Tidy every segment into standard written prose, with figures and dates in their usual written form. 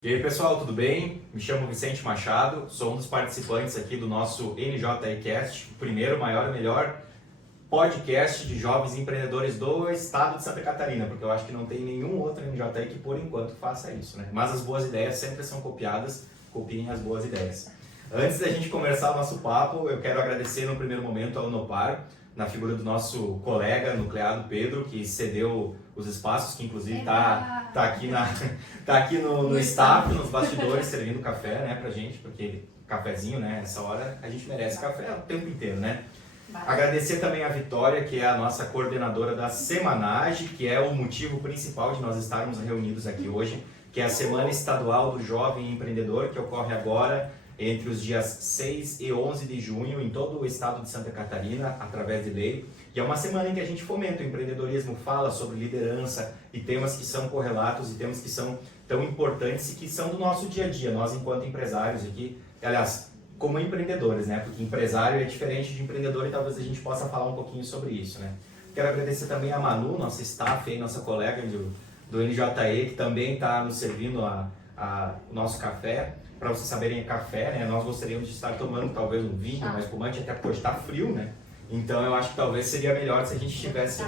E aí pessoal, tudo bem? Me chamo Vicente Machado, sou um dos participantes aqui do nosso NJIcast, o primeiro, maior e melhor podcast de jovens empreendedores do estado de Santa Catarina, porque eu acho que não tem nenhum outro NJI que por enquanto faça isso, né? Mas as boas ideias sempre são copiadas, copiem as boas ideias. Antes da gente começar o nosso papo, eu quero agradecer no primeiro momento ao Unopar, na figura do nosso colega nucleado Pedro, que cedeu os espaços, que inclusive tá aqui no staff, nos bastidores, servindo café, né, pra gente, porque cafezinho, né, essa hora a gente merece café o tempo inteiro, né. Agradecer também a Vitória, que é a nossa coordenadora da Semanage, que é o motivo principal de nós estarmos reunidos aqui hoje, que é a Semana Estadual do Jovem Empreendedor, que ocorre agora entre os dias 6 e 11 de junho em todo o estado de Santa Catarina, através de lei. E é uma semana em que a gente fomenta o empreendedorismo, fala sobre liderança e temas que são correlatos e temas que são tão importantes e que são do nosso dia a dia, nós enquanto empresários aqui, aliás, como empreendedores, né? Porque empresário é diferente de empreendedor e talvez a gente possa falar um pouquinho sobre isso, né? Quero agradecer também a Manu, nossa staff aí, nossa colega do NJE, que também está nos servindo o nosso café. Para vocês saberem, é café, né? Nós gostaríamos de estar tomando talvez um vinho, mais espumante, até porque hoje está frio, né? Então eu acho que talvez seria melhor se a gente tivesse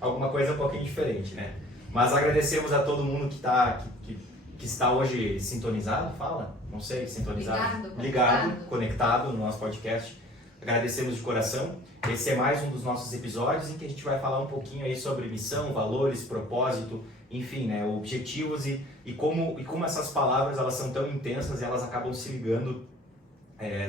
alguma coisa um pouquinho diferente, né? Mas agradecemos a todo mundo que está hoje sintonizado, fala? Não sei, sintonizado? Ligado, conectado no nosso podcast. Agradecemos de coração. Esse é mais um dos nossos episódios em que a gente vai falar um pouquinho aí sobre missão, valores, propósito, enfim, né, objetivos e como essas palavras elas são tão intensas e elas acabam se ligando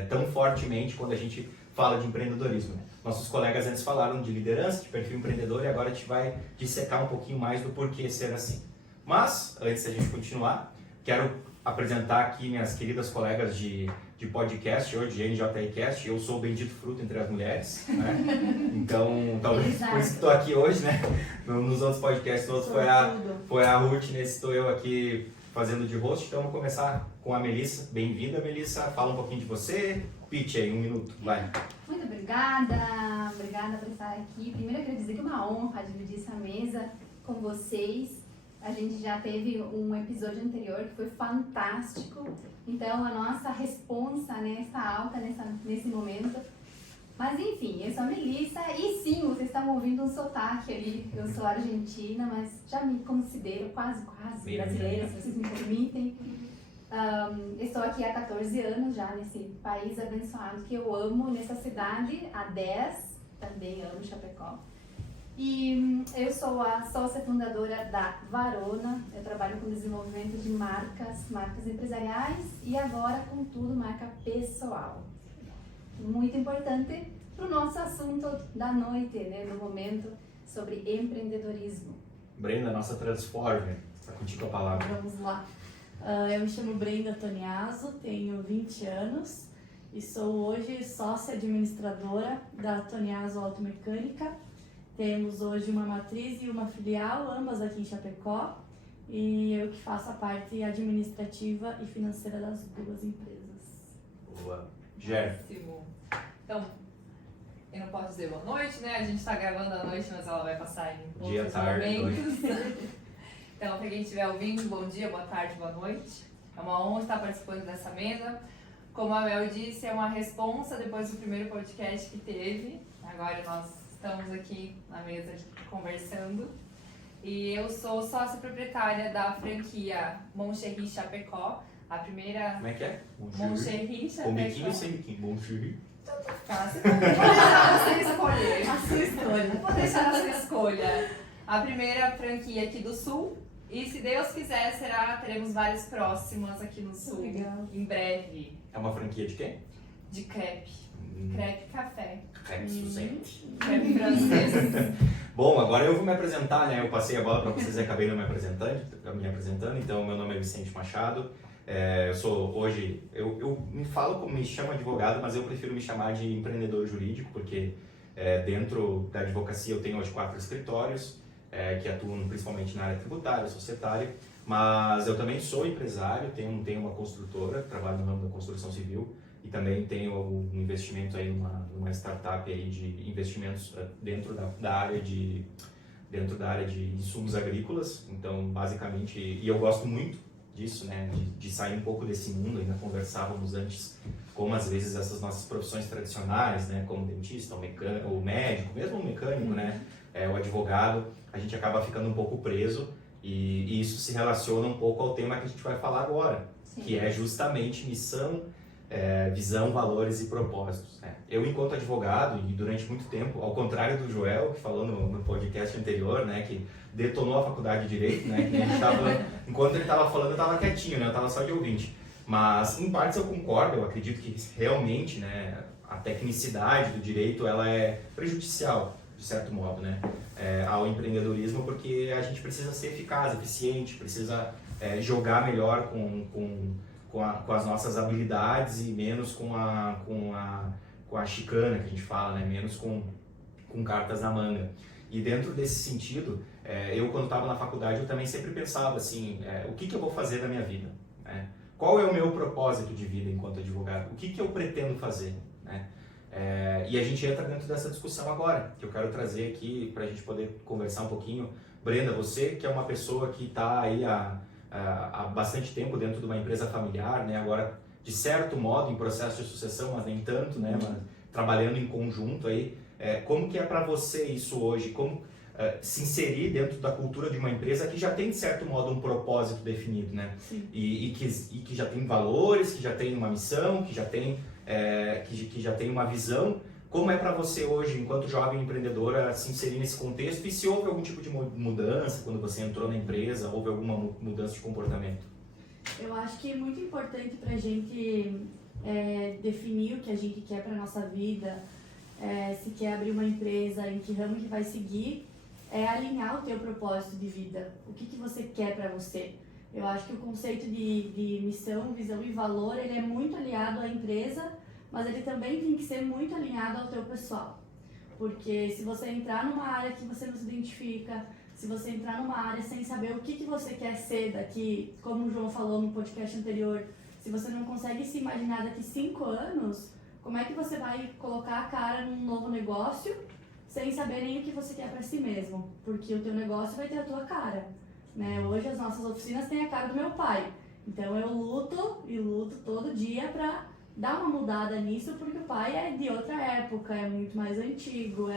tão fortemente quando a gente fala de empreendedorismo. Né? Nossos colegas antes falaram de liderança, de perfil empreendedor e agora a gente vai dissecar um pouquinho mais do porquê ser assim. Mas, antes da gente continuar, quero apresentar aqui minhas queridas colegas de podcast, hoje de NJIcast. Eu sou o bendito fruto entre as mulheres, né? Então, talvez por isso que estou aqui hoje, né? Nos outros podcasts todos foi a Ruth, nesse estou eu aqui fazendo de host. Então, vou começar com a Melissa. Bem-vinda, Melissa. Fala um pouquinho de você. Pitch aí, 1 minuto, vai. Muito obrigada por estar aqui. Primeiro, eu queria dizer que é uma honra dividir essa mesa com vocês. A gente já teve um episódio anterior que foi fantástico, então a nossa responsa, né, está alta nesse momento. Mas enfim, eu sou a Melissa e sim, vocês estavam ouvindo um sotaque ali, eu sou argentina, mas já me considero quase brasileira, se vocês me permitem. Estou aqui há 14 anos já nesse país abençoado que eu amo, nessa cidade há 10, também amo Chapecó. E eu sou a sócia fundadora da Varona, eu trabalho com desenvolvimento de marcas empresariais e agora, contudo, marca pessoal. Muito importante para o nosso assunto da noite, né, no momento, sobre empreendedorismo. Brenda, nossa Transformer, está contigo a palavra. Vamos lá. Eu me chamo Brenda Toniaso, tenho 20 anos e sou hoje sócia administradora da Toniaso Automecânica. Temos hoje uma matriz e uma filial, ambas aqui em Chapecó, e eu que faço a parte administrativa e financeira das duas empresas. Boa. Jer. Então, eu não posso dizer boa noite, né? A gente está gravando à noite, mas ela vai passar em outros Dia, tarde, momentos. Então, para quem estiver ouvindo, bom dia, boa tarde, boa noite. É uma honra estar participando dessa mesa. Como a Mel disse, é uma responsa depois do primeiro podcast que teve. Agora nós estamos aqui na mesa conversando. E eu sou sócia proprietária da franquia Moncherry Chapecó, a primeira... Como é que é? Moncherry Chapecó. Com biquinho ou sem biquinho? Moncherry. Vou deixar você escolher. A sua escolha. Vou deixar a sua escolha. A primeira franquia aqui do Sul. E se Deus quiser, teremos várias próximas aqui no Sul. Legal. Em breve. É uma franquia de quê? De crepe. Crepe café. Crepe Suzette. Crepe francês. Bom, agora eu vou me apresentar, né? Eu passei a bola para vocês e acabei não me apresentando. Então, meu nome é Vicente Machado. Eu sou hoje, eu me chamo advogado, mas eu prefiro me chamar de empreendedor jurídico, porque dentro da advocacia eu tenho hoje 4 escritórios que atuam principalmente na área tributária, societária, mas eu também sou empresário, tenho uma construtora, trabalho no ramo da construção civil e também tenho um investimento aí numa startup aí de investimentos dentro da área de insumos agrícolas. Então, basicamente, e eu gosto muito disso, né? De sair um pouco desse mundo. Ainda conversávamos antes como às vezes essas nossas profissões tradicionais, né? Como dentista, o médico, mesmo o mecânico, né? O advogado, a gente acaba ficando um pouco preso e isso se relaciona um pouco ao tema que a gente vai falar agora, Sim. que é justamente missão, visão, valores e propósitos. Né? Eu, enquanto advogado, e durante muito tempo, ao contrário do Joel, que falou no podcast anterior, né, que detonou a faculdade de Direito, né, que a gente tava, enquanto ele estava falando, eu estava quietinho, né, eu estava só de ouvinte. Mas, em partes, eu concordo, eu acredito que realmente, né, a tecnicidade do direito, ela é prejudicial, de certo modo, né, ao empreendedorismo, porque a gente precisa ser eficaz, eficiente, precisa jogar melhor com as nossas habilidades e menos com a chicana que a gente fala, né? Menos com cartas na manga. E dentro desse sentido, eu quando estava na faculdade, eu também sempre pensava assim, o que eu vou fazer da minha vida? Né? Qual é o meu propósito de vida enquanto advogado? O que eu pretendo fazer? Né? E a gente entra dentro dessa discussão agora, que eu quero trazer aqui para a gente poder conversar um pouquinho. Brenda, você que é uma pessoa que está aí há bastante tempo dentro de uma empresa familiar, né? Agora, de certo modo, em processo de sucessão, mas nem tanto, né? Mas trabalhando em conjunto aí, como que é para você isso hoje? Como se inserir dentro da cultura de uma empresa que já tem, de certo modo, um propósito definido, né? Sim. E que já tem valores, que já tem uma missão, que já tem uma visão. Como é para você hoje, enquanto jovem empreendedora, se inserir nesse contexto e se houve algum tipo de mudança quando você entrou na empresa, houve alguma mudança de comportamento? Eu acho que é muito importante para a gente definir o que a gente quer para a nossa vida, se quer abrir uma empresa, em que ramo que vai seguir, alinhar o teu propósito de vida, o que você quer para você. Eu acho que o conceito de missão, visão e valor, ele é muito aliado à empresa, mas ele também tem que ser muito alinhado ao teu pessoal. Porque se você entrar numa área que você não se identifica, se você entrar numa área sem saber o que você quer ser daqui, como o João falou no podcast anterior, se você não consegue se imaginar daqui 5 anos, como é que você vai colocar a cara num novo negócio sem saber nem o que você quer para si mesmo? Porque o teu negócio vai ter a tua cara. Né? Hoje as nossas oficinas têm a cara do meu pai. Então eu luto todo dia para dar uma mudada nisso, porque o pai é de outra época, é muito mais antigo,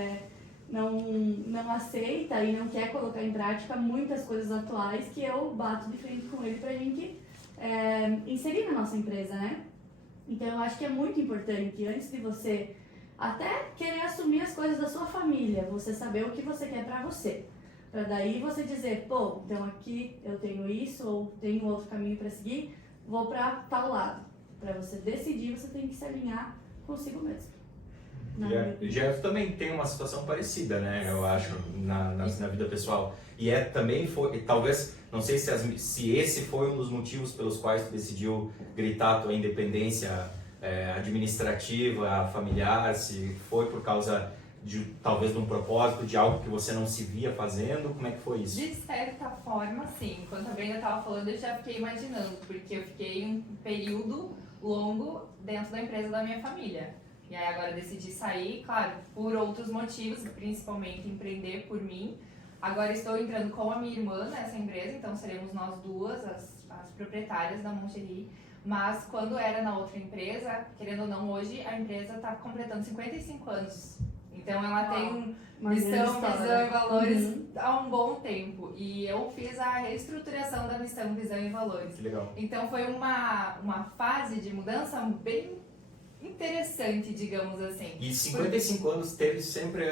não aceita e não quer colocar em prática muitas coisas atuais que eu bato de frente com ele pra gente inserir na nossa empresa, né? Então eu acho que é muito importante, antes de você até querer assumir as coisas da sua família, você saber o que você quer pra você. Pra daí você dizer, pô, então aqui eu tenho isso, ou tenho outro caminho pra seguir, vou pra tal lado. Para você decidir, você tem que se alinhar consigo mesmo. Já também tem uma situação parecida, né? Eu acho, na vida pessoal. E também foi, talvez, não sei se esse foi um dos motivos pelos quais tu decidiu gritar a tua independência administrativa, familiar, se foi por causa talvez de um propósito, de algo que você não se via fazendo, como é que foi isso? De certa forma, sim. Enquanto a Brenda estava falando, eu já fiquei imaginando, porque eu fiquei um período longo dentro da empresa da minha família. E aí agora decidi sair, claro, por outros motivos, principalmente empreender por mim. Agora estou entrando com a minha irmã nessa empresa, então seremos nós duas, as proprietárias da Moncherie. Mas quando era na outra empresa, querendo ou não, hoje a empresa está completando 55 anos. Então ela tem missão, visão e valores há um bom tempo. E eu fiz a reestruturação da missão, visão e valores. Que legal. Então foi uma fase de mudança bem interessante, digamos assim. E 55 anos teve sempre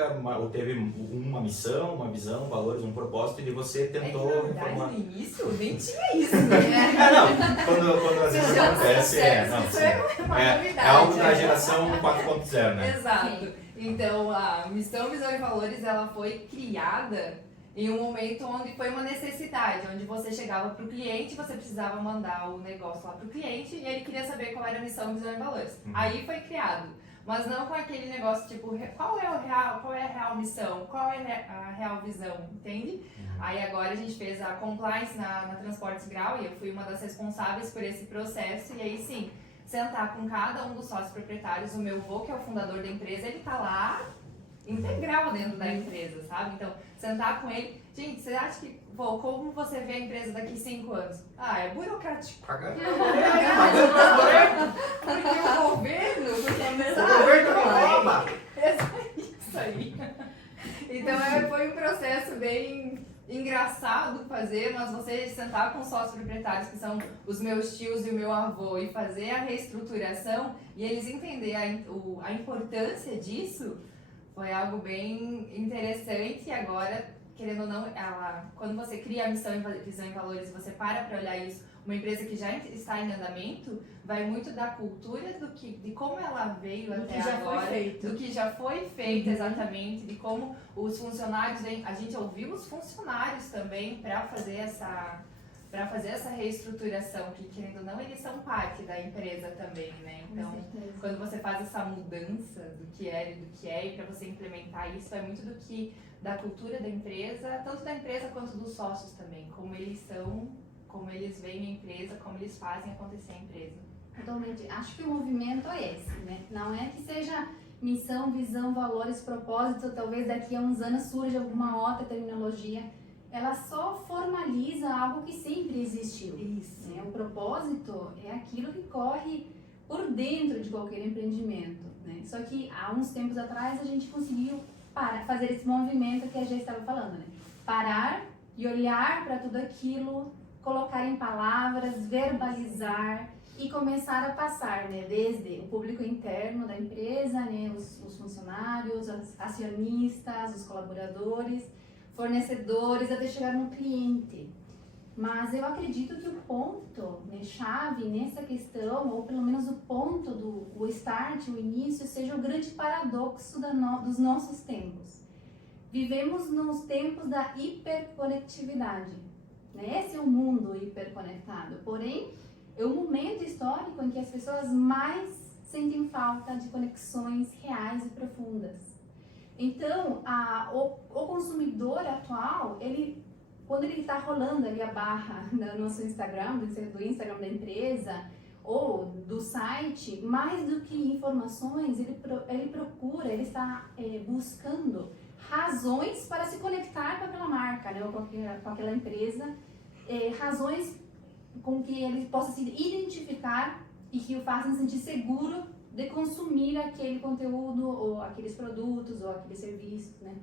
teve uma missão, uma visão, valores, um propósito, e você tentou na verdade, reformar. no início nem tinha isso, né? Não, quando às vezes acontece, isso é uma novidade. É algo da geração 4.0, né? Exato. Então, a missão, visão e valores, ela foi criada em um momento onde foi uma necessidade, onde você chegava para o cliente, você precisava mandar o negócio lá para o cliente e ele queria saber qual era a missão, visão e valores. Aí foi criado, mas não com aquele negócio tipo, qual é a real missão, qual é a real visão, entende? Aí agora a gente fez a compliance na Transportes Grau e eu fui uma das responsáveis por esse processo e aí sim, sentar com cada um dos sócios proprietários, o meu avô, que é o fundador da empresa, ele tá lá integral dentro da empresa, sabe? Então, sentar com ele, gente, você acha que, pô, como você vê a empresa daqui 5 anos? Ah, é burocrático. Pagando. Porque o governo, O governo não rouba. isso aí. Então foi um processo bem engraçado fazer, mas você sentar com sócios proprietários, que são os meus tios e o meu avô, e fazer a reestruturação e eles entenderem a importância disso, foi algo bem interessante. E agora, querendo ou não, quando você cria a missão, visão e valores, você para olhar isso, uma empresa que já está em andamento, vai muito da cultura, de como ela veio até agora, do que já foi feito exatamente, de como os funcionários, a gente ouviu os funcionários também para fazer essa reestruturação, que querendo ou não, eles são parte da empresa também, né? Então, quando você faz essa mudança do que era e do que é, e para você implementar isso, é muito da cultura da empresa, tanto da empresa quanto dos sócios também, como eles são, como eles veem a empresa, como eles fazem acontecer a empresa. Totalmente. Acho que o movimento é esse, né? Não é que seja missão, visão, valores, propósito, talvez daqui a uns anos surja alguma outra terminologia. Ela só formaliza algo que sempre existiu. Isso. Né? O propósito é aquilo que corre por dentro de qualquer empreendimento, né? Só que há uns tempos atrás a gente conseguiu fazer esse movimento que a gente estava falando, né? Parar e olhar para tudo aquilo, colocar em palavras, verbalizar e começar a passar, né, desde o público interno da empresa, né, os funcionários, os acionistas, os colaboradores, fornecedores, até chegar no cliente. Mas eu acredito que o ponto, né, chave nessa questão, ou pelo menos o ponto o start, o início, seja o grande paradoxo dos nossos tempos. Vivemos nos tempos da hiperconectividade. Esse é o mundo hiperconectado, porém é um momento histórico em que as pessoas mais sentem falta de conexões reais e profundas. Então, o consumidor atual, quando ele está rolando ali a barra do nosso Instagram, do Instagram da empresa ou do site, mais do que informações, ele procura, ele está buscando razões para se conectar com aquela marca, né, ou com aquela empresa, razões com que ele possa se identificar e que o façam sentir seguro de consumir aquele conteúdo ou aqueles produtos ou aqueles serviços, né?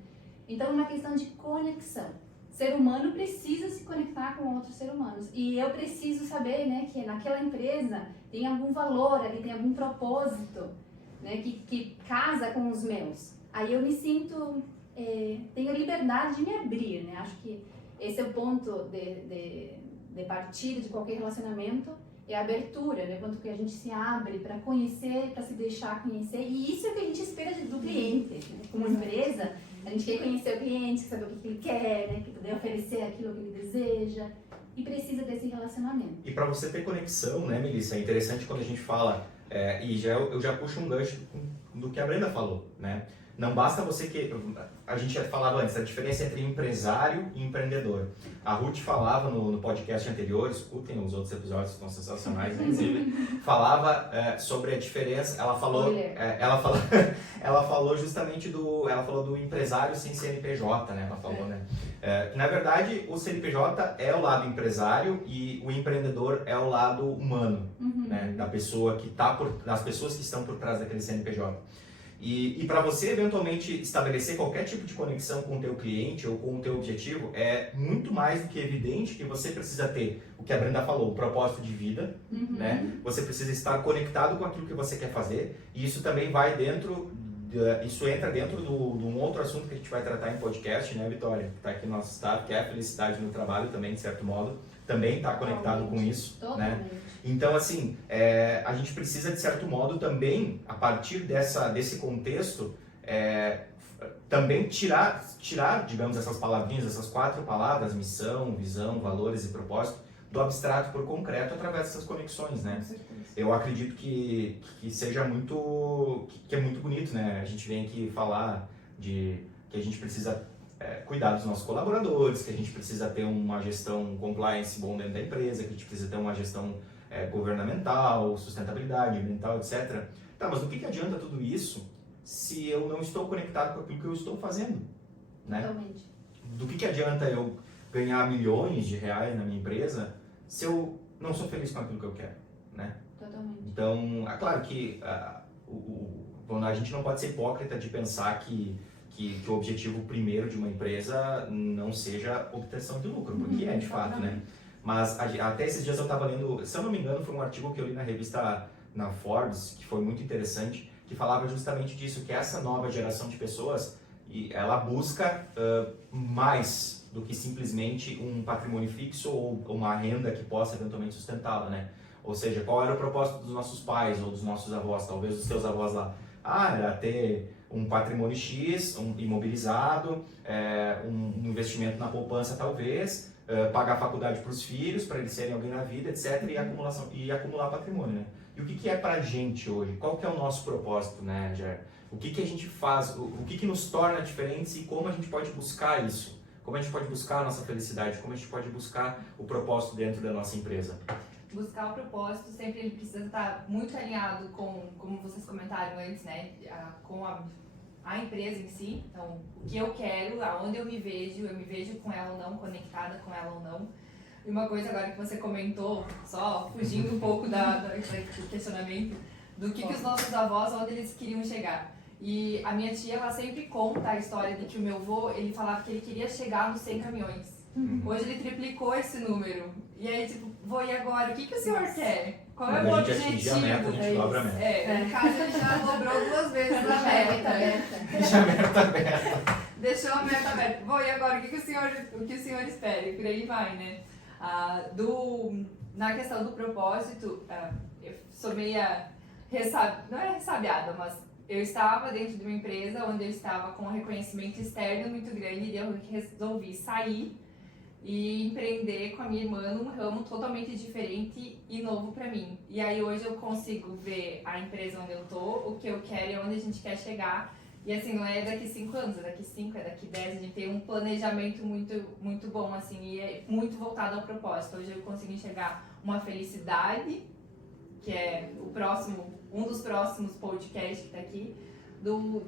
Então, é uma questão de conexão. O ser humano precisa se conectar com outros seres humanos e eu preciso saber, né, que naquela empresa tem algum valor, ali tem algum propósito, né, que casa com os meus. Aí eu me sinto, tenho liberdade de me abrir, né? Acho que esse é o ponto de partida de qualquer relacionamento, é a abertura, né? Quanto que a gente se abre para conhecer, para se deixar conhecer, e isso é o que a gente espera do cliente, né? Como empresa, a gente quer conhecer o cliente, saber o que ele quer, né? Poder oferecer aquilo que ele deseja, e precisa desse relacionamento. E para você ter conexão, né, Melissa, é interessante quando a gente fala, eu já puxo um gancho do que a Brenda falou, né? Não basta você a gente já falava antes, a diferença entre empresário e empreendedor. A Ruth falava no podcast anterior, escutem os outros episódios que estão sensacionais, inclusive, falava sobre a diferença, ela falou justamente do empresário sem CNPJ, né? Ela falou, né? Na verdade, o CNPJ é o lado empresário e o empreendedor é o lado humano, né? Das pessoas que estão por trás daquele CNPJ. E para você eventualmente estabelecer qualquer tipo de conexão com o teu cliente ou com o teu objetivo, é muito mais do que evidente que você precisa ter o que a Brenda falou, o propósito de vida, né? Você precisa estar conectado com aquilo que você quer fazer, e isso também vai isso entra dentro de um outro assunto que a gente vai tratar em podcast, né, Vitória? Que está aqui no nosso estado, que é a felicidade no trabalho também, de certo modo, também está conectado com isso, né? Então, assim, a gente precisa, de certo modo, também, a partir desse contexto, também tirar, digamos, essas palavrinhas, essas 4 palavras, missão, visão, valores e propósito, do abstrato para o concreto através dessas conexões, né? Eu acredito que seja que é muito bonito, né? A gente vem aqui falar que a gente precisa cuidar dos nossos colaboradores, que a gente precisa ter uma gestão compliance bom dentro da empresa, que a gente precisa ter uma gestão governamental, sustentabilidade ambiental, etc. Tá, mas do que adianta tudo isso se eu não estou conectado com aquilo que eu estou fazendo, né? Totalmente. Do que adianta eu ganhar milhões de reais na minha empresa se eu não sou feliz com aquilo que eu quero, né? Totalmente. Então, é claro que a gente não pode ser hipócrita de pensar que o objetivo primeiro de uma empresa não seja obtenção de lucro, porque é de fato, né? Mas até esses dias eu estava lendo, se eu não me engano, foi um artigo que eu li na revista, na Forbes, que foi muito interessante, que falava justamente disso, que essa nova geração de pessoas, ela busca mais do que simplesmente um patrimônio fixo ou uma renda que possa eventualmente sustentá-la, né? Ou seja, qual era o propósito dos nossos pais ou dos nossos avós, talvez dos seus avós lá? Era ter um patrimônio X, imobilizado, um investimento na poupança talvez, pagar a faculdade para os filhos, para eles serem alguém na vida, etc. E acumular patrimônio, né? E o que é pra gente hoje? Qual que é o nosso propósito, né, Ger? O que a gente faz, o que nos torna diferentes e como a gente pode buscar isso? Como a gente pode buscar a nossa felicidade? Como a gente pode buscar o propósito dentro da nossa empresa? Buscar o propósito sempre ele precisa estar muito alinhado com, como vocês comentaram antes, né, com a empresa em si. Então, o que eu quero, aonde eu me vejo com ela ou não, conectada com ela ou não. E uma coisa agora que você comentou, só fugindo um pouco do questionamento, do que os nossos avós, onde eles queriam chegar. E a minha tia, ela sempre conta a história de que o meu avô, ele falava que ele queria chegar nos 100 caminhões. Hoje ele triplicou esse número. E aí, tipo, vô, e agora? O que o senhor quer? Qual é o objetivo? A gente atingir a meta, a gente dobra a meta. No caso, ele já dobrou 2 vezes a meta. Deixa a meta aberta. Deixou a meta aberta. Vô, e agora? O que o senhor espera? E por aí vai, né? Na questão do propósito, eu sou meia não é ressabiada, mas eu estava dentro de uma empresa onde eu estava com um reconhecimento externo muito grande e eu resolvi sair e empreender com a minha irmã num ramo totalmente diferente e novo para mim. E aí hoje eu consigo ver a empresa onde eu tô, o que eu quero e onde a gente quer chegar. E assim, não é daqui 5 anos, é daqui 5, é daqui 10, a gente tem um planejamento muito, muito bom, assim, e é muito voltado ao propósito. Hoje eu consigo enxergar uma felicidade, que é um dos próximos podcasts que tá aqui,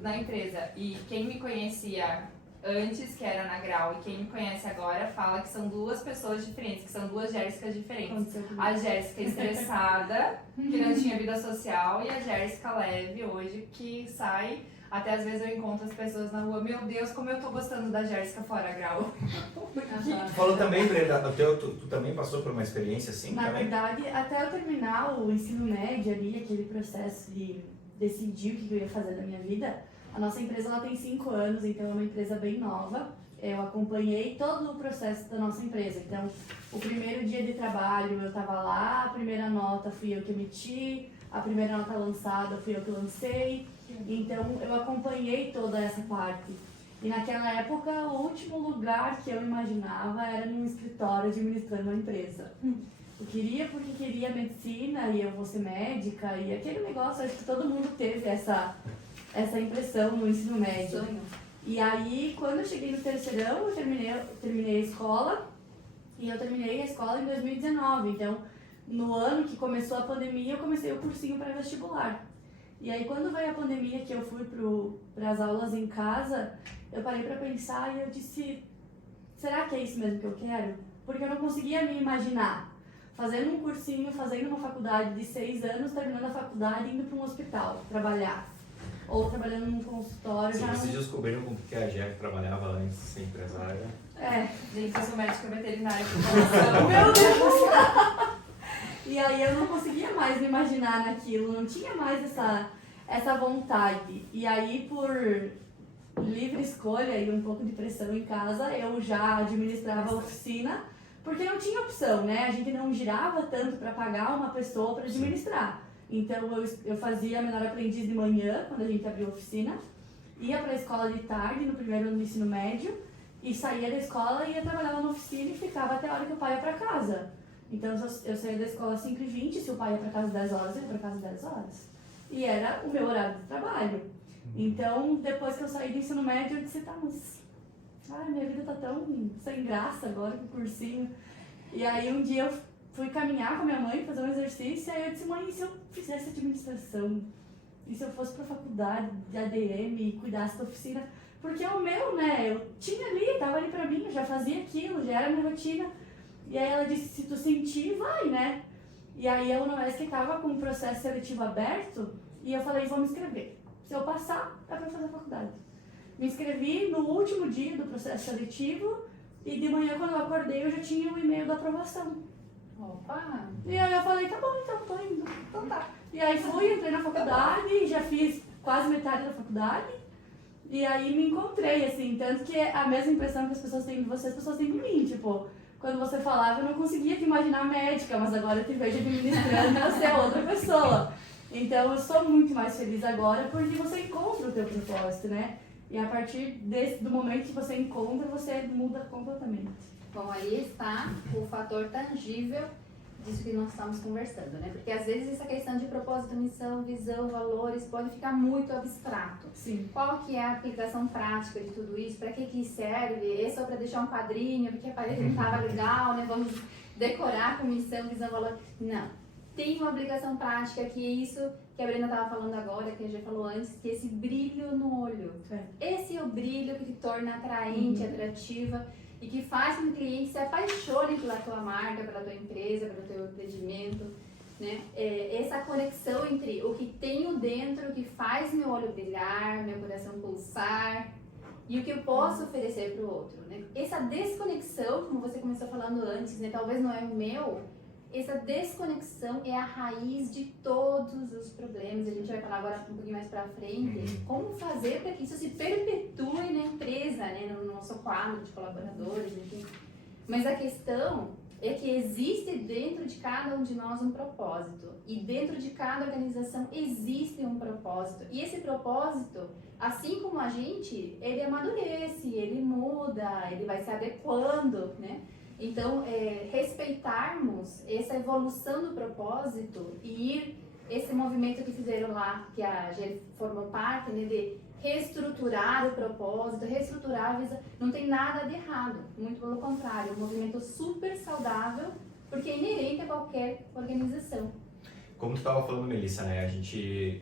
na empresa. E quem me conhecia antes, que era na Grau, e quem me conhece agora, fala que são 2 pessoas diferentes, que são 2 Jéssicas diferentes. A Jéssica estressada, que não tinha vida social, e a Jéssica leve hoje, que sai... Até às vezes eu encontro as pessoas na rua, meu Deus, como eu tô gostando da Jéssica fora Grau. Tu falou também, Brenda, tu também passou por uma experiência assim? Na também? verdade, até eu terminar o ensino médio ali, aquele processo de decidir o que eu ia fazer da minha vida, a nossa empresa ela tem 5 anos, então é uma empresa bem nova. Eu acompanhei todo o processo da nossa empresa. Então, o primeiro dia de trabalho eu estava lá, a primeira nota fui eu que emiti, a primeira nota lançada fui eu que lancei. Então, eu acompanhei toda essa parte. E naquela época, o último lugar que eu imaginava era num escritório administrando uma empresa. Eu queria porque queria medicina e eu vou ser médica e aquele negócio, acho que todo mundo teve essa impressão no ensino médio. Sonho. E aí, quando eu cheguei no terceirão, eu terminei a escola e eu terminei a escola em 2019. Então, no ano que começou a pandemia, eu comecei o cursinho pré-vestibular. E aí, quando veio a pandemia, que eu fui para as aulas em casa, eu parei para pensar e eu disse, será que é isso mesmo que eu quero? Porque eu não conseguia me imaginar fazendo um cursinho, fazendo uma faculdade de 6 anos, terminando a faculdade e indo para um hospital trabalhar. Ou trabalhando num consultório. Vocês descobriram com que a Jeff trabalhava antes de ser empresária? Gente, eu sou médica veterinária de formação. Meu Deus! E aí eu não conseguia mais me imaginar naquilo, não tinha mais essa vontade. E aí, por livre escolha e um pouco de pressão em casa, eu já administrava a oficina, porque não tinha opção, né? A gente não girava tanto para pagar uma pessoa para administrar. Então eu fazia menor aprendiz de manhã, quando a gente abria a oficina, ia para a escola de tarde, no primeiro ano do ensino médio, e saía da escola, ia trabalhar na oficina e ficava até a hora que o pai ia para casa. Então eu saía da escola às 5h20, se o pai ia para casa às 10 horas, eu ia para casa às 10 horas. E era o meu horário de trabalho. Então, depois que eu saí do ensino médio, eu disse, tá, mas minha vida tá tão sem graça agora com o cursinho. E aí um dia eu fui caminhar com a minha mãe, fazer um exercício, e aí eu disse, mãe, e se eu fizesse administração? e se eu fosse pra faculdade de ADM e cuidasse da oficina? Porque é o meu, né? Eu tinha ali, tava ali pra mim, eu já fazia aquilo, já era minha rotina. E aí ela disse, se tu sentir, vai, né? E aí a UNOESC tava com um processo seletivo aberto e eu falei, vou me inscrever. Se eu passar, é pra fazer a faculdade. Me inscrevi no último dia do processo seletivo e de manhã, quando eu acordei, eu já tinha o e-mail da aprovação. Opa! E aí eu falei, tá bom, então, tô indo. Então tá. E aí fui, entrei na faculdade, já fiz quase metade da faculdade. E aí me encontrei, assim, tanto que a mesma impressão que as pessoas têm de você, as pessoas têm de mim. Tipo, quando você falava, eu não conseguia te imaginar médica, mas agora eu te vejo administrando e você é outra pessoa. Então eu sou muito mais feliz agora porque você encontra o teu propósito, né? E a partir do momento que você encontra, você muda completamente. Bom, aí está o fator tangível disso que nós estamos conversando, né? Porque às vezes essa questão de propósito, missão, visão, valores pode ficar muito abstrato. Sim. Qual que é a aplicação prática de tudo isso? Para que serve? É só para deixar um quadrinho, porque a parede não estava legal, né? Vamos decorar com missão, visão, valor. Não. Tem uma aplicação prática que é isso que a Brenda estava falando agora, que a gente falou antes, que é esse brilho no olho. Esse é o brilho que te torna atraente, atrativa e que faz com que o cliente se apaixone pela tua marca, pela tua empresa, pelo teu empreendimento, né? Essa conexão entre o que tenho dentro, que faz meu olho brilhar, meu coração pulsar e o que eu posso oferecer para o outro, né? Essa desconexão, como você começou falando antes, né? Talvez não é o meu. Essa desconexão é a raiz de todos os problemas. A gente vai falar agora um pouquinho mais pra frente. Como fazer para que isso se perpetue na empresa, né? No nosso quadro de colaboradores, enfim. Mas a questão é que existe dentro de cada um de nós um propósito. E dentro de cada organização existe um propósito. E esse propósito, assim como a gente, ele amadurece, ele muda, ele vai se adequando, né? Então, respeitarmos essa evolução do propósito e ir esse movimento que fizeram lá, que a gente formou parte, né, de reestruturar o propósito, reestruturar a visão, não tem nada de errado, muito pelo contrário, é um movimento super saudável, porque é inerente a qualquer organização. Como tu estava falando, Melissa, né?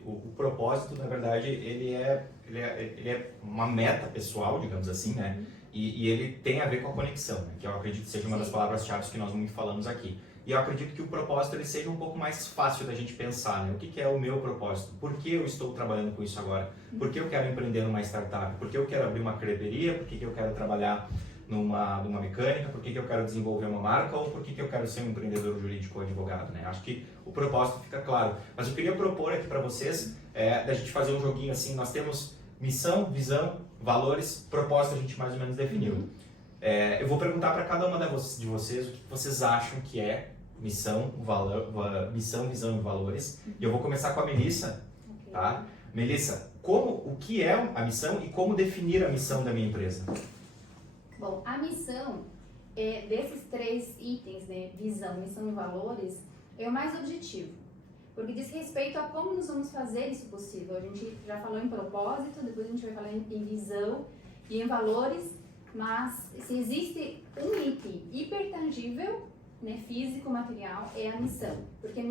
O propósito, na verdade, ele é uma meta pessoal, digamos assim, né? E ele tem a ver com a conexão, né? Que eu acredito que seja uma das palavras-chave que nós muito falamos aqui. E eu acredito que o propósito ele seja um pouco mais fácil da gente pensar, né? O que é o meu propósito? Por que eu estou trabalhando com isso agora? Por que eu quero empreender numa startup? Por que eu quero abrir uma creperia? Por que eu quero trabalhar numa mecânica? Por que eu quero desenvolver uma marca? Ou por que eu quero ser um empreendedor jurídico ou advogado, né? Acho que o propósito fica claro. Mas eu queria propor aqui para vocês da gente fazer um joguinho assim. Nós temos missão, visão, valores, propósito a gente mais ou menos definiu. Eu vou perguntar para cada uma de vocês o que vocês acham que é missão, missão, visão e valores. E eu vou começar com a Melissa, tá? Melissa, o que é a missão e como definir a missão da minha empresa? Bom, a missão desses 3 itens, né, visão, missão e valores, é o mais objetivo. Porque diz respeito a como nós vamos fazer isso possível. A gente já falou em propósito, depois a gente vai falar em visão e em valores, mas se existe um item hipertangível, né, físico, material, é a missão. Porque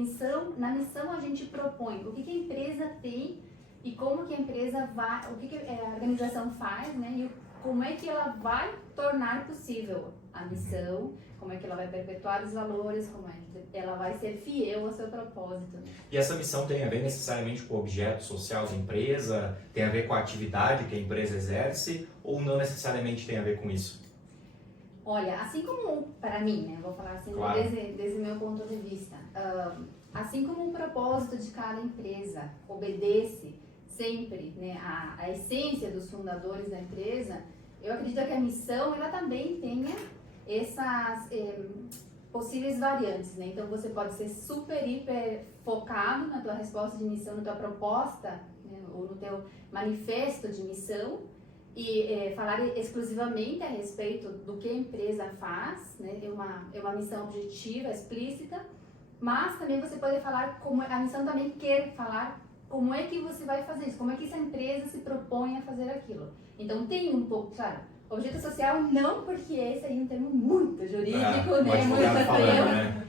na missão a gente propõe o que a empresa tem e como que a empresa vai, o que a organização faz, né, e como é que ela vai tornar possível a missão, como é que ela vai perpetuar os valores, como é que ela vai ser fiel ao seu propósito. E essa missão tem a ver necessariamente com o objeto social da empresa, tem a ver com a atividade que a empresa exerce, ou não necessariamente tem a ver com isso? Olha, assim como, para mim, né, vou falar assim, claro, desde o meu ponto de vista, assim como o propósito de cada empresa obedece sempre, né, a essência dos fundadores da empresa, eu acredito que a missão, ela também tenha essas possíveis variantes, né? Então, você pode ser super, hiper focado na tua resposta de missão, na tua proposta, né, ou no teu manifesto de missão, e falar exclusivamente a respeito do que a empresa faz, né? É uma missão objetiva, explícita, mas também você pode falar, como a missão também quer falar como é que você vai fazer isso, como é que essa empresa se propõe a fazer aquilo. Então tem um pouco, claro, objeto social não, porque esse aí é um termo muito jurídico, né? Muito falando, né?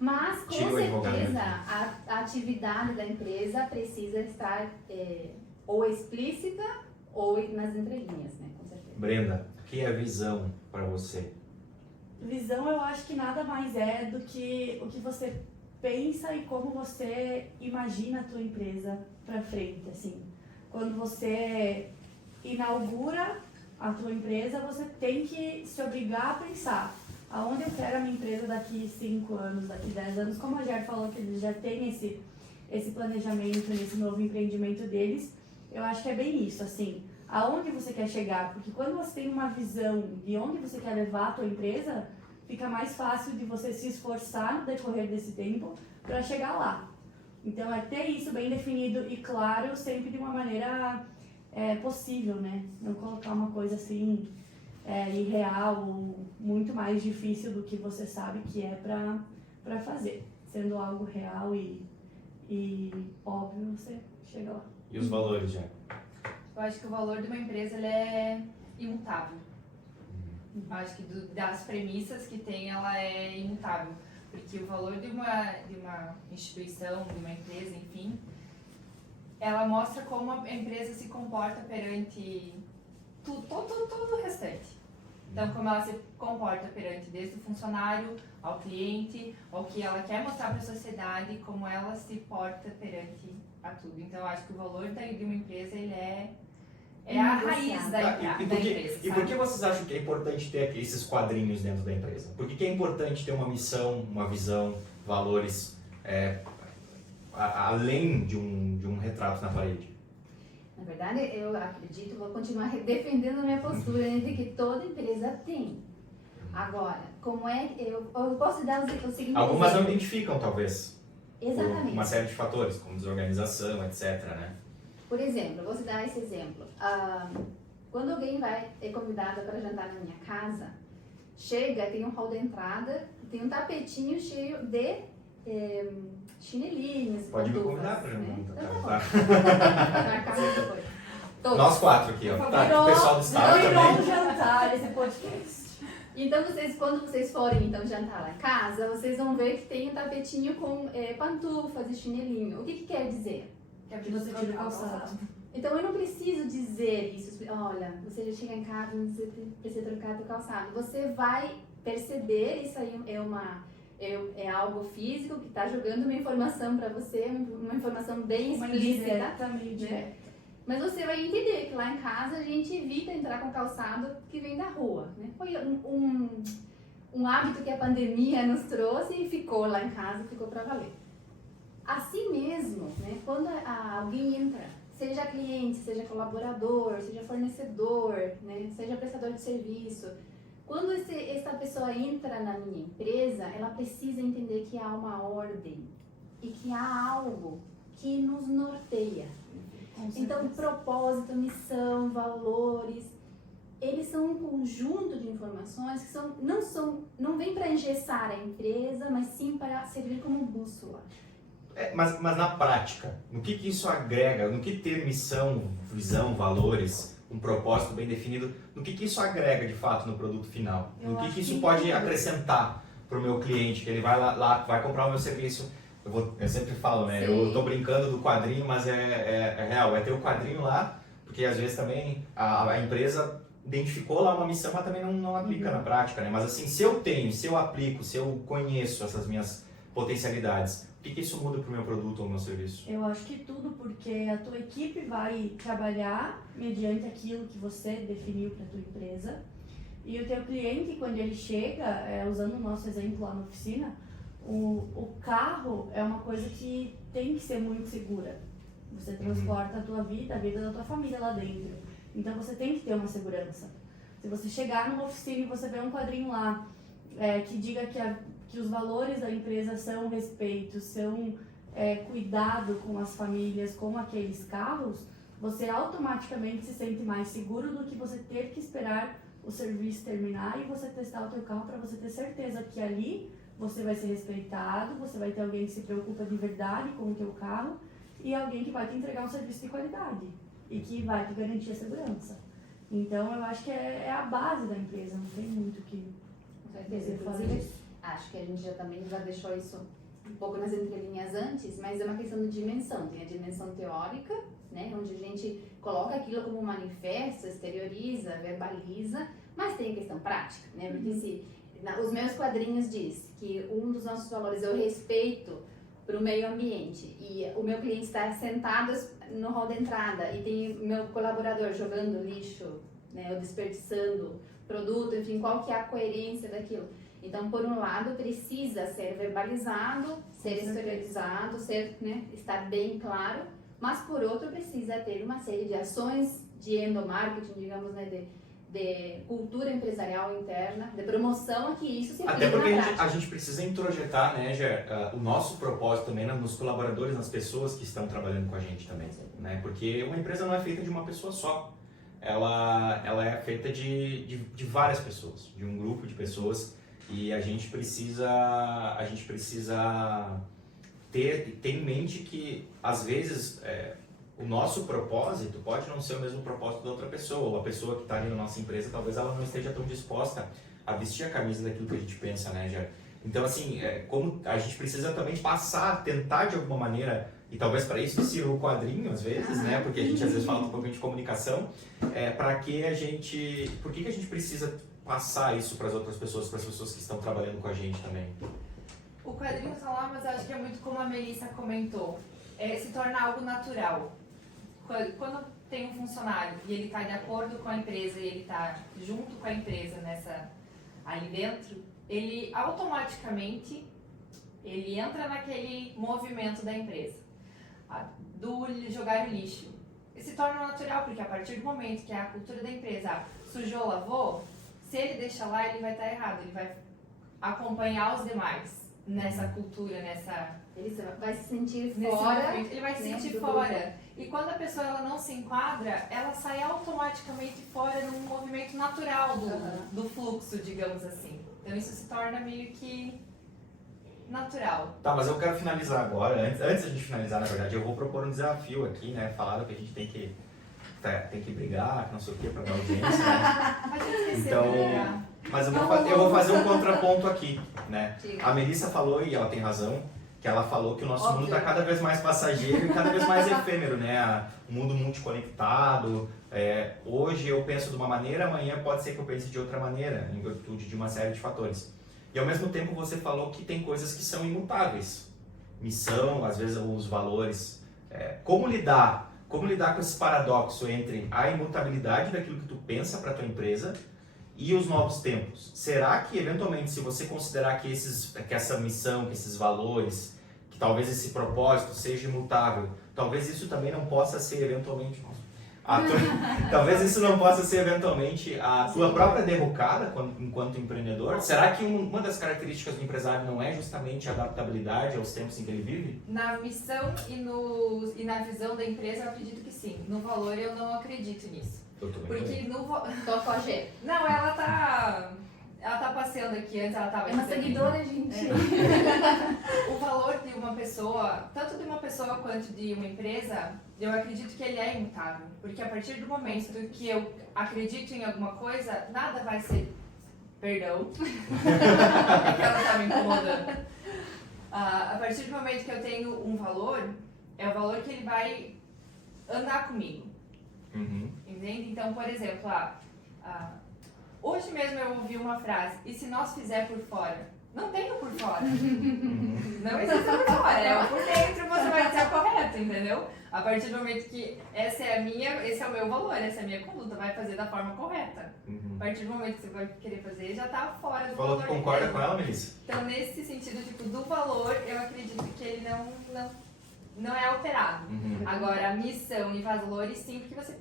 Mas, com Tira o advogado. certeza, a atividade da empresa precisa estar ou explícita ou nas entrelinhas, né? Com certeza. Brenda, o que é visão para você? Visão, eu acho que nada mais é do que o que você pensa e como você imagina a tua empresa para frente, assim. Quando você inaugura a tua empresa, você tem que se obrigar a pensar aonde eu quero a minha empresa daqui 5 anos, daqui 10 anos. Como a Jair falou que eles já têm esse planejamento nesse novo empreendimento deles, eu acho que é bem isso, assim, aonde você quer chegar, porque quando você tem uma visão de onde você quer levar a tua empresa, fica mais fácil de você se esforçar no decorrer desse tempo para chegar lá. Então é ter isso bem definido e claro, sempre de uma maneira possível, né? Não colocar uma coisa assim irreal ou muito mais difícil do que você sabe que é para fazer. Sendo algo real e óbvio, você chega lá. E os valores, já? Eu acho que o valor de uma empresa ele é imutável. Eu acho que das premissas que tem, ela é imutável. Porque o valor de uma instituição, de uma empresa, enfim, ela mostra como a empresa se comporta perante todo o restante. Então, como ela se comporta perante desde o funcionário ao cliente, ao que ela quer mostrar para a sociedade, como ela se porta perante a tudo. Então, eu acho que o valor de uma empresa, ele é a raiz da empresa. E por que vocês acham que é importante ter aqui esses quadrinhos dentro da empresa? Por que é importante ter uma missão, uma visão, valores, além de um retrato na parede? Na verdade, eu acredito, vou continuar defendendo a minha postura de que toda empresa tem. Agora, como eu posso dar o seguinte Algumas não exemplo. identificam, talvez, por Exatamente. uma série de fatores, como desorganização, etc, né? Por exemplo, vou te dar esse exemplo. Quando alguém é convidado para jantar na minha casa, chega, tem um hall da entrada, tem um tapetinho cheio de chinelinhos, Pode me pantufas, convidar para né? jantar, Então tá? tá bom. Marcado depois. Todos. Nós 4 aqui, ó. Tá, aqui o pessoal do estado Virou um também. jantar esse podcast. Então, quando vocês forem então, jantar lá em casa, vocês vão ver que tem um tapetinho com pantufas e chinelinho. O que quer dizer? Que você tira o calçado. Então, eu não preciso dizer isso. Olha, você já chega em casa, você precisa trocar seu calçado. Você vai perceber, isso aí é algo físico que está jogando uma informação para você, uma informação bem explícita. Exatamente. Né? Mas você vai entender que lá em casa a gente evita entrar com calçado que vem da rua. Né? Foi um hábito que a pandemia nos trouxe e ficou lá em casa, ficou para valer. Assim mesmo, né, quando alguém entra, seja cliente, seja colaborador, seja fornecedor, né, seja prestador de serviço, quando essa pessoa entra na minha empresa, ela precisa entender que há uma ordem e que há algo que nos norteia. Então, propósito, missão, valores, eles são um conjunto de informações que não vem para engessar a empresa, mas sim para servir como bússola. Mas na prática, no que isso agrega, no que ter missão, visão, valores, um propósito bem definido, no que isso agrega de fato no produto final? No que isso pode acrescentar para o meu cliente, que ele vai lá, vai comprar o meu serviço. Eu sempre falo, né? Sim. Eu tô brincando do quadrinho, mas é real, é ter o quadrinho lá, porque às vezes também a empresa identificou lá uma missão, mas também não aplica na prática, né? Mas assim, se eu aplico, se eu conheço essas minhas potencialidades, o que isso muda para o meu produto ou meu serviço? Eu acho que tudo, porque a tua equipe vai trabalhar mediante aquilo que você definiu para a tua empresa. E o teu cliente, quando ele chega, usando o nosso exemplo lá na oficina, o carro é uma coisa que tem que ser muito segura. Você transporta a tua vida, a vida da tua família lá dentro. Então você tem que ter uma segurança. Se você chegar numa oficina e você vê um quadrinho lá que diga que os valores da empresa são respeito, são cuidado com as famílias, com aqueles carros, você automaticamente se sente mais seguro do que você ter que esperar o serviço terminar e você testar o teu carro para você ter certeza que ali você vai ser respeitado, você vai ter alguém que se preocupa de verdade com o teu carro e alguém que vai te entregar um serviço de qualidade e que vai te garantir a segurança. Então eu acho que é a base da empresa, não tem muito o que Com certeza. você fazer Inclusive, isso. acho que a gente também já deixou isso um pouco nas entrelinhas antes, mas é uma questão de dimensão. Tem a dimensão teórica, né, onde a gente coloca aquilo como manifesto, exterioriza, verbaliza, mas tem a questão prática, né, porque se os meus quadrinhos diz que um dos nossos valores é o respeito para o meio ambiente e o meu cliente está sentado no hall da entrada e tem o meu colaborador jogando lixo, né, ou desperdiçando produto, enfim, qual que é a coerência daquilo? Então, por um lado, precisa ser verbalizado, ser exteriorizado, né, estar bem claro, mas por outro, precisa ter uma série de ações de endomarketing, digamos, né, de cultura empresarial interna, de promoção, que isso se aplica Até porque na prática. a gente precisa introjetar, né, Ger, o nosso propósito também nos colaboradores, nas pessoas que estão trabalhando com a gente também, né? Porque uma empresa não é feita de uma pessoa só, ela é feita de várias pessoas, de um grupo de pessoas, e a gente precisa ter em mente que, às vezes, o nosso propósito pode não ser o mesmo propósito da outra pessoa, ou a pessoa que está ali na nossa empresa, talvez ela não esteja tão disposta a vestir a camisa daquilo que a gente pensa, né, Ger? Então, assim, como a gente precisa também tentar de alguma maneira, e talvez para isso sirva o quadrinho, às vezes, né, porque a gente às vezes fala um pouquinho de comunicação, por que a gente precisa passar isso para as outras pessoas, para as pessoas que estão trabalhando com a gente também? O quadrinho está lá, mas eu acho que é muito como a Melissa comentou, se torna algo natural. Quando tem um funcionário e ele está de acordo com a empresa e ele está junto com a empresa ali dentro, ele automaticamente ele entra naquele movimento da empresa, do jogar o lixo. E se torna natural, porque a partir do momento que é a cultura da empresa, sujou, lavou, se ele deixa lá, ele vai estar errado, ele vai acompanhar os demais nessa cultura, Ele vai se sentir nesse fora. movimento, ele vai se né, sentir do fora. grupo. E quando a pessoa ela não se enquadra, ela sai automaticamente fora num movimento natural do fluxo, digamos assim. Então isso se torna meio que natural. Tá, mas eu quero finalizar agora. Antes da gente finalizar, na verdade, eu vou propor um desafio aqui, né? Falaram que a gente tem que brigar, que não sei o que, para dar audiência, né? A gente esqueceu Então, de ligar. Mas eu vou fazer um contraponto aqui, né? Diga. A Melissa falou, e ela tem razão, que ela falou que o nosso Óbvio. mundo está cada vez mais passageiro e cada vez mais efêmero, né? Um mundo multiconectado. Hoje eu penso de uma maneira, amanhã pode ser que eu pense de outra maneira, em virtude de uma série de fatores. E ao mesmo tempo você falou que tem coisas que são imutáveis. Missão, às vezes os valores. Como lidar com esse paradoxo entre a imutabilidade daquilo que tu pensa para tua empresa e os novos tempos? Será que, eventualmente, se você considerar que essa missão, que esses valores, que talvez esse propósito seja imutável, talvez isso também não possa ser, eventualmente, talvez isso não possa ser, eventualmente, a tua própria derrocada enquanto empreendedor? Será que uma das características do empresário não é justamente a adaptabilidade aos tempos em que ele vive? Na missão e na visão da empresa, eu acredito que sim. No valor, eu não acredito nisso. Eu tô bem Porque Tô com a Gê. Não, ela tá passeando aqui, antes ela tava É uma aqui. seguidora, gente. O valor de uma pessoa, tanto de uma pessoa quanto de uma empresa, eu acredito que ele é imutável. Porque a partir do momento que eu acredito em alguma coisa, nada vai ser... Perdão. É que ela tá me incomodando. A partir do momento que eu tenho um valor, é o valor que ele vai andar comigo. Uhum. Entende? Então, por exemplo, hoje mesmo eu ouvi uma frase, e se nós fizer por fora? Não tem o por fora. Não existe por fora, é o por dentro, você vai ser correto, entendeu? A partir do momento que esse é o meu valor, essa é a minha conduta, vai fazer da forma correta. A partir do momento que você vai querer fazer, já está fora do Falou valor. que concorda dele. com ela, Melissa? Então, nesse sentido, tipo, do valor, eu acredito que ele não é alterado. Agora, a missão e valores, sim, porque você...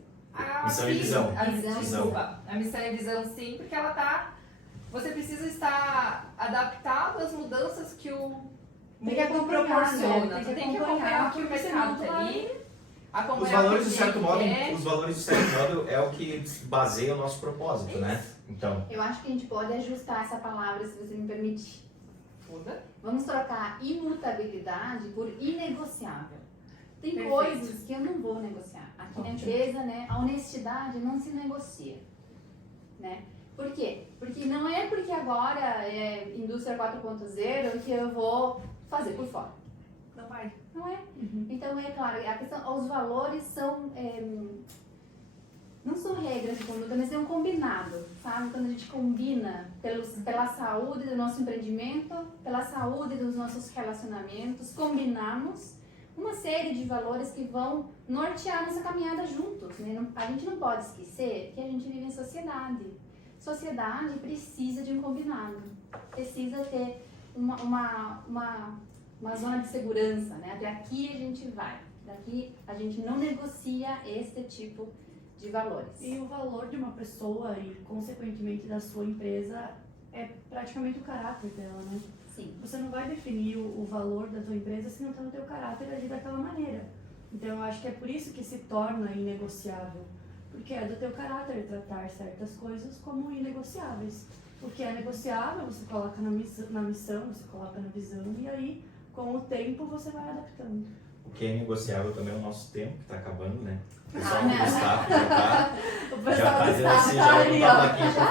Missão e visão. Desculpa. A missão e visão, sim, porque ela tá... Você precisa estar adaptado às mudanças que o Tem que mundo acompanhar, proporciona. né? Você tem que acompanhar o que o porque mercado senão tá ali. Acompanhar Os valores, o de que certo ele modo, quer. é o que baseia o nosso propósito, né? Então, Eu acho que a gente pode ajustar essa palavra, se você me permitir. Muda. Vamos trocar imutabilidade por inegociável. Tem Perfeito. coisas que eu não vou negociar. Aqui na Ótimo. empresa, né, a honestidade não se negocia, né? Por quê? Porque não é porque agora é indústria 4.0 que eu vou fazer por fora. Não vai. Não é? Então, é claro, a questão, os valores são, não são regras de conduta, mas é um combinado, sabe? Quando a gente combina pela saúde do nosso empreendimento, pela saúde dos nossos relacionamentos, combinamos uma série de valores que vão nortear nossa caminhada juntos, né? A gente não pode esquecer que a gente vive em sociedade. Sociedade precisa de um combinado, precisa ter uma zona de segurança, né? Até aqui a gente vai, daqui a gente não negocia este tipo de valores. E o valor de uma pessoa e, consequentemente, da sua empresa é praticamente o caráter dela, né? Sim. Você não vai definir o valor da tua empresa se não está no teu caráter agir daquela maneira. Então, eu acho que é por isso que se torna inegociável. Porque é do teu caráter tratar certas coisas como inegociáveis. O que é negociável, você coloca na missão, você coloca na visão, e aí, com o tempo, você vai adaptando. O que é negociável também é o nosso tempo, que está acabando, né? O pessoal não. do staff já tá O já pessoal tá do dizendo staff assim, tá já ali, não tá ó. aqui, já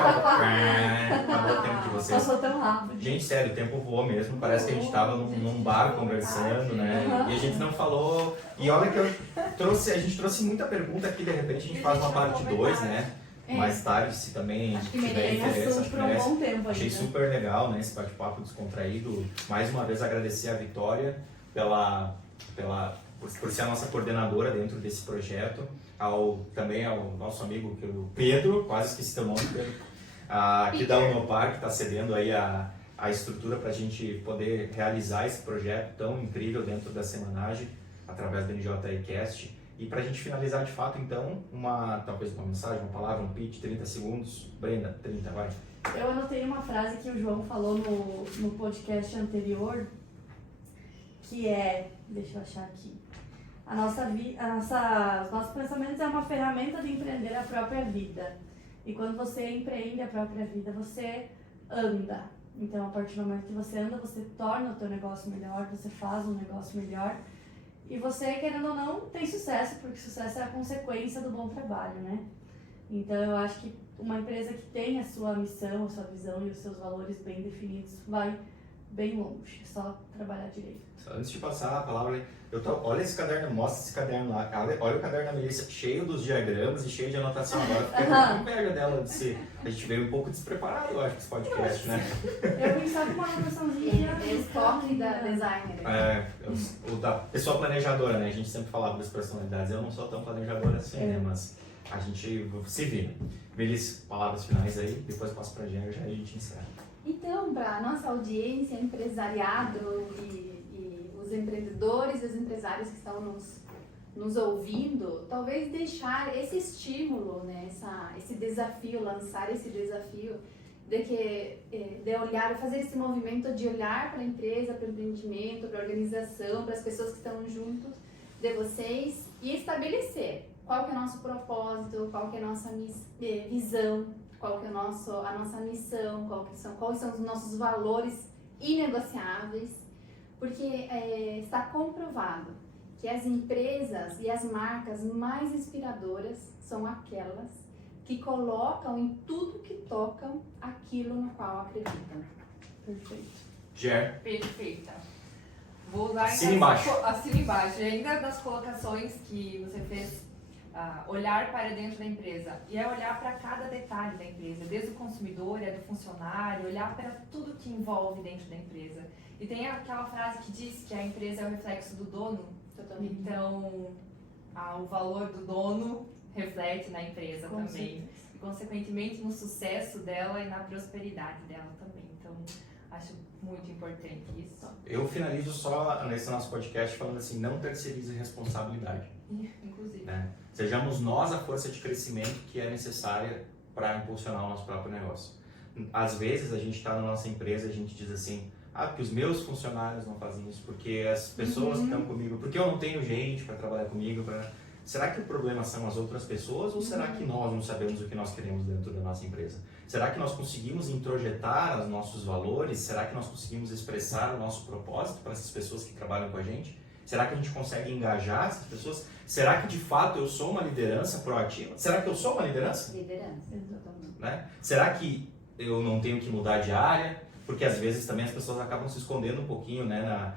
acabou o tempo de vocês. Passou tão rápido. Gente, sério, o tempo voou mesmo, parece que a gente tava num bar conversando, né? E a gente não falou. E olha que a gente trouxe muita pergunta aqui, de repente a gente faz uma parte 2, né? Mais tarde, se também Acho que tiver merece, interesse, assunto acho que por um merece. bom tempo Achei ainda. super legal, né, esse bate-papo descontraído. Mais uma vez agradecer a Vitória por ser a nossa coordenadora dentro desse projeto, também ao nosso amigo o Pedro, quase esqueci teu nome, Pedro, aqui da Unopar, que está cedendo aí a estrutura para a gente poder realizar esse projeto tão incrível dentro da Semanagem, através do NJIcast. E para a gente finalizar de fato, então, talvez uma mensagem, uma palavra, um pitch, 30 segundos. Brenda, 30, vai. Eu anotei uma frase que o João falou no podcast anterior, que é, deixa eu achar aqui, os nossos pensamentos é uma ferramenta de empreender a própria vida. E quando você empreende a própria vida, você anda. Então, a partir do momento que você anda, você torna o teu negócio melhor, você faz um negócio melhor. E você, querendo ou não, tem sucesso, porque sucesso é a consequência do bom trabalho, né? Então, eu acho que uma empresa que tem a sua missão, a sua visão e os seus valores bem definidos vai bem longe. É só trabalhar direito. Antes de passar a palavra, olha esse caderno, mostra esse caderno lá. Olha o caderno da Melissa, cheio dos diagramas e cheio de anotação. Agora fiquei com inveja dela de ser. A gente veio um pouco despreparado, eu acho, com esse podcast, né? Eu pensava uma anotaçãozinha. Esse toque da designer. Da pessoa planejadora, né? A gente sempre falava das personalidades. Eu não sou tão planejadora assim, né? Mas a gente se vira. Melissa, palavras finais aí, depois passo pra Jean, já a gente encerra. Então, para a nossa audiência, empresariado e os empreendedores e os empresários que estão nos ouvindo, talvez deixar esse estímulo, né, esse desafio, lançar esse desafio de olhar, fazer esse movimento de olhar para a empresa, para o empreendimento, para a organização, para as pessoas que estão juntos de vocês e estabelecer qual que é o nosso propósito, qual que é a nossa visão, qual que é a nossa missão, quais são os nossos valores inegociáveis, porque está comprovado que as empresas e as marcas mais inspiradoras são aquelas que colocam em tudo que tocam aquilo no qual acreditam. Perfeito. Jean. Perfeita. Vou usar Assina embaixo. Assina embaixo. E ainda das colocações que você fez, olhar para dentro da empresa. E é olhar para cada detalhe da empresa, desde o consumidor, do funcionário, olhar para tudo que envolve dentro da empresa. E tem aquela frase que diz que a empresa é o reflexo do dono. Totalmente. Então, o valor do dono reflete na empresa Com também. certeza. E, consequentemente, no sucesso dela e na prosperidade dela também. Então, acho muito importante isso. Eu finalizo só nesse nosso podcast falando assim, não terceirize responsabilidade. Inclusive. Né? Sejamos nós a força de crescimento que é necessária para impulsionar o nosso próprio negócio. Às vezes a gente está na nossa empresa e a gente diz assim, porque os meus funcionários não fazem isso, porque as pessoas que estão comigo, porque eu não tenho gente para trabalhar comigo. Será que o problema são as outras pessoas ou será que nós não sabemos o que nós queremos dentro da nossa empresa? Será que nós conseguimos introjetar os nossos valores? Será que nós conseguimos expressar o nosso propósito para essas pessoas que trabalham com a gente? Será que a gente consegue engajar essas pessoas? Será que de fato eu sou uma liderança proativa? Será que eu sou uma liderança? Liderança. Exatamente. Né? Será que eu não tenho que mudar de área? Porque às vezes também as pessoas acabam se escondendo um pouquinho, né,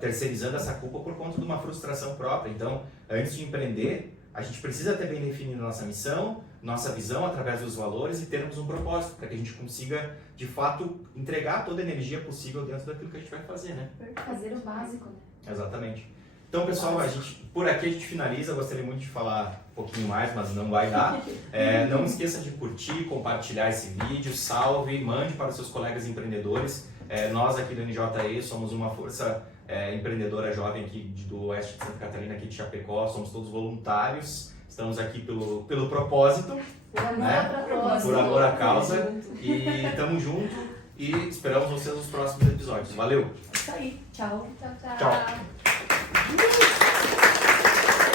terceirizando essa culpa por conta de uma frustração própria. Então, antes de empreender, a gente precisa ter bem definido nossa missão, nossa visão através dos valores e termos um propósito, para que a gente consiga, de fato, entregar toda a energia possível dentro daquilo que a gente vai fazer, né? Fazer o básico, né? Exatamente. Então, pessoal, por aqui a gente finaliza. Eu gostaria muito de falar um pouquinho mais, mas não vai dar. Não esqueça de curtir, compartilhar esse vídeo, salve, mande para os seus colegas empreendedores. Nós aqui do NJE somos uma força empreendedora jovem aqui do oeste de Santa Catarina, aqui de Chapecó. Somos todos voluntários. Estamos aqui pelo propósito, Por amor né? à propósito. Por amor à causa. E estamos juntos e esperamos vocês nos próximos episódios. Valeu! Isso aí. Tchau. Tchau, tchau. Tchau.